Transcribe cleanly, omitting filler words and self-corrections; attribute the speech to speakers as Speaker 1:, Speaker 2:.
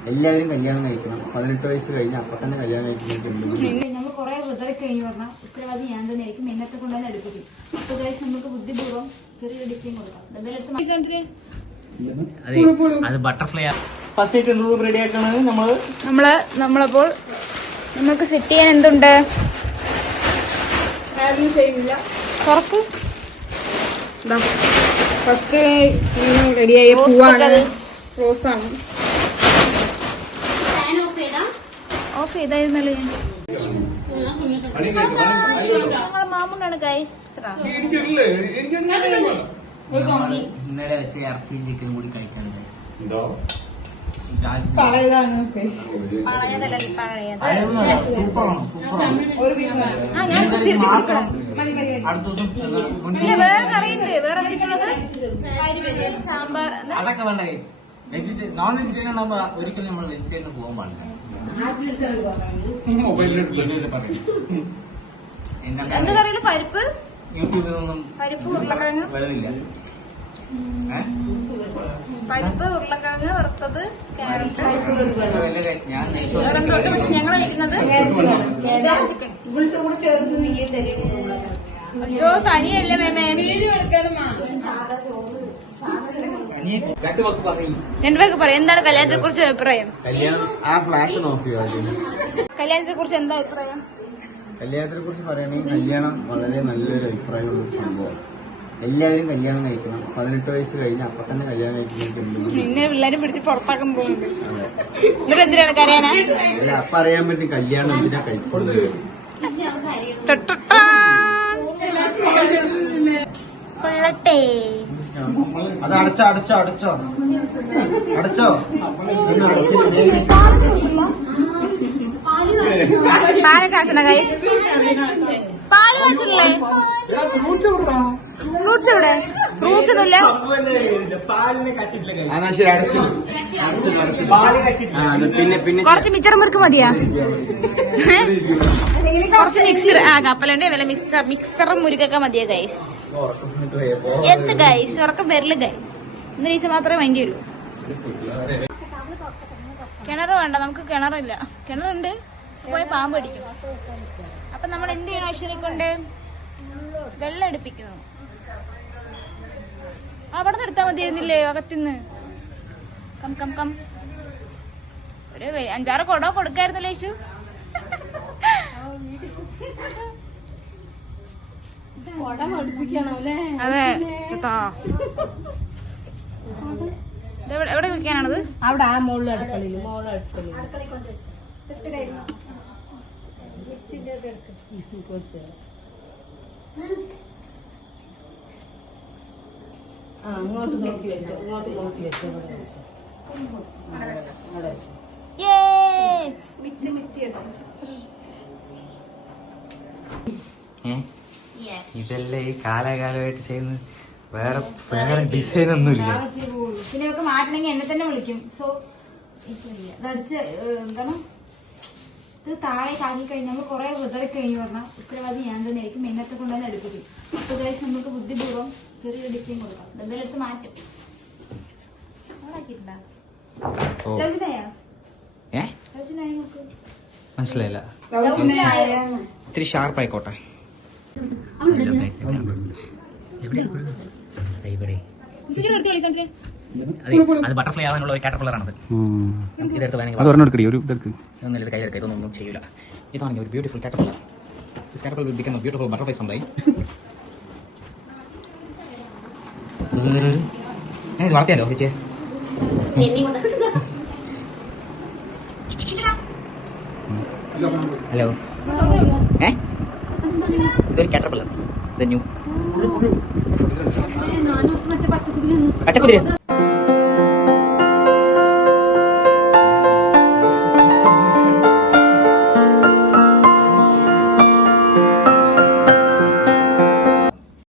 Speaker 1: എല്ലാവരും കല്യാണം കഴിക്കണം. 18 വയസ്സ് കഴിഞ്ഞ് അപ്പൊ തന്നെ കല്യാണം കഴിക്കുന്നുണ്ട്.
Speaker 2: നമ്മൾ കുറെ വെറുതെ കഴിഞ്ഞ് പറഞ്ഞാൽ ഉത്തരവാദി ഞാൻ തന്നെ ആയിരിക്കും. എന്നത്തെ കൊണ്ട് തന്നെ എടുപ്പിക്കും. അപ്പോൾ നമുക്ക് ബുദ്ധിപൂർവ്വം ചെറിയൊരു ഡിസൈൻ കൊടുക്കാം.
Speaker 3: അത് ബട്ടർഫ്ലൈ ഫസ്റ്റ് ആയിട്ട് റൂം റെഡി ആക്കണത്
Speaker 2: നമ്മളപ്പോൾ നമുക്ക് സെറ്റ് ചെയ്യാൻ എന്തുണ്ട്? തുറക്ക്.
Speaker 4: ഫസ്റ്റ് റെഡിയായ പൂവാണ്, റോസാണ്.
Speaker 2: ഓഫ് ചെയ്തായിരുന്നല്ലോ ഞാൻ. മാമുണ്ടാണ് ഗൈസ്.
Speaker 3: ഇന്നലെ വെച്ച് ഇറച്ചിയും ചിക്കനും കൂടി കഴിക്കാൻ
Speaker 4: പഴയതാണ്.
Speaker 2: വേറെ കറിയുണ്ട്. വേറെ എന്തൊക്കെയുള്ളത്? സാമ്പാർ.
Speaker 3: അതൊക്കെ വേണ്ട ഗൈസ്. നോൺ വെജിറ്റേറിയൻ ആകുമ്പോ ഒരിക്കലും നമ്മൾ വെജിറ്റേറിയന് പോകാൻ പാടില്ല.
Speaker 2: എന്ത് കറിയില്? പരിപ്പ്,
Speaker 3: യൂട്യൂബിൽ നിന്നും
Speaker 2: പരിപ്പ് ഉരുളക്കിഴങ്ങ്,
Speaker 3: വരുന്നില്ല.
Speaker 2: പരിപ്പ് ഉരുളക്കിഴങ്ങ് വറുത്തത്, ക്യാരറ്റ്.
Speaker 3: ഞാൻ
Speaker 2: പക്ഷെ ഞങ്ങൾ കഴിക്കുന്നത് ചിക്കൻ. അയ്യോ തനിയല്ല മേമേ. വീഡിയോ എടുക്കാനും രണ്ടുപേർക്ക് പറയാം. എന്താണ് കല്യാണത്തെ കുറിച്ച് അഭിപ്രായം? കല്യാണത്തെ കുറിച്ച് എന്താ അഭിപ്രായം?
Speaker 1: കല്യാണത്തിനെ കുറിച്ച് പറയുകയാണെങ്കിൽ കല്യാണം വളരെ നല്ലൊരു അഭിപ്രായമുള്ള ഒരു സംഭവമാണ്. എല്ലാവരും കല്യാണം കഴിക്കണം. 18 വയസ്സ് കഴിഞ്ഞ് അപ്പൊ തന്നെ കല്യാണം കഴിക്കുന്നുണ്ട്.
Speaker 2: പിന്നെ പിള്ളേരെ പിടിച്ച് പുറത്താക്കാൻ പോകുന്നുണ്ട്. എന്നിട്ട് എന്തിനാണ് കരയാനാ?
Speaker 1: അല്ല, അപ്പൊ അറിയാൻ പറ്റും കല്യാണം എന്തിനാ കഴിക്കുന്നത്. അത് അടച്ചോ അടച്ചോ അടച്ചോ അടച്ചോ
Speaker 2: പാല് കാച്ചണ ഗൈസ്. പാല് കാച്ചില്ലേ? ഫ്രൂട്ട്സ് എവിടെ? ഫ്രൂട്ട്സ് ഒന്നുമില്ല.
Speaker 1: പിന്നെ
Speaker 2: കുറച്ച് മിച്ചർ മുറുക്ക് മതിയാ? കുറച്ച് മിക്സർ. കപ്പലുണ്ട് വില മിക്സറും മുരുക്കൊക്കെ മതിയാ ഗൈസ്. എന്ത് ഗൈസ് ഉറക്കം വരല് ഗൈസ്. ഇന്ന് ദിവസം മാത്രമേ വേണ്ടി ഉള്ളൂ. കിണറ് വേണ്ട, നമുക്ക് കിണറില്ല. കിണറുണ്ട്, പോയി പാമ്പ് അടിക്കും. അപ്പൊ നമ്മൾ എന്ത് ചെയ്യണം? അശ്വനെ കൊണ്ട് വെള്ളം എടുപ്പിക്കുന്നു. അവിടെ നിന്ന് എടുത്താൽ മതിയായിരുന്നില്ലേ അകത്തിന്ന്? Come come come. ഒരു 5-6 കുടോ കൊടുക്കായിരുന്നല്ലേ യേശു? അതെ. എവിടെ വെക്കാനാണത്?
Speaker 4: അവിടെ ആ മുകളിൽ അടുക്കളയിൽ. അങ്ങോട്ട് നോക്കി വെച്ചോ, ഇങ്ങോട്ട് നോക്കി വെച്ചോ.
Speaker 3: ഇതല്ലേ ഈ കാലാകാലമായിട്ട് ചെയ്യുന്നത്. വേറെ ഡിസൈൻ ഒന്നുമില്ല.
Speaker 2: പിന്നെ ഇവർക്ക് മാറ്റണമെങ്കിൽ എന്നെ തന്നെ വിളിക്കും. സോ അതടിച്ച് എന്താണ് ഇത് താഴെ കാക്കി കഴിഞ്ഞ് നമ്മൾ കുറെ വിതറി കഴിഞ്ഞു പറഞ്ഞാൽ ഉത്തരവാദി ഞാൻ തന്നെ ആയിരിക്കും. എന്നത്തെ കൊണ്ട് തന്നെ എടുപ്പിക്കും. അപ്പോൾ നമുക്ക് ബുദ്ധിപൂർവ്വം ചെറിയൊരു ഡിസൈൻ കൊടുക്കാം. എന്തെങ്കിലും എടുത്ത് മാറ്റും.
Speaker 3: മനസ്സിലായില്ല. ഇത്തിരി ഷാർപ്പ് ആയിക്കോട്ടെ. അത് ബട്ടർഫ്ലൈ ആവാനുള്ള ഒരു കാറ്റർപില്ലറാണത്. ഇതെടുത്ത് വേണമെങ്കിൽ കയ്യിലെടുക്കുക. ഇതൊന്നും ചെയ്യൂല. ഇതാണെങ്കിൽ ഒരു beautiful caterpillar. This caterpillar will become a beautiful butterfly someday. ഇത് വളർത്തിയാലോ ചേച്ചേ? ഹലോ. ഇതൊരു കാറ്റർപില്ലർ. പച്ചക്കുതിര.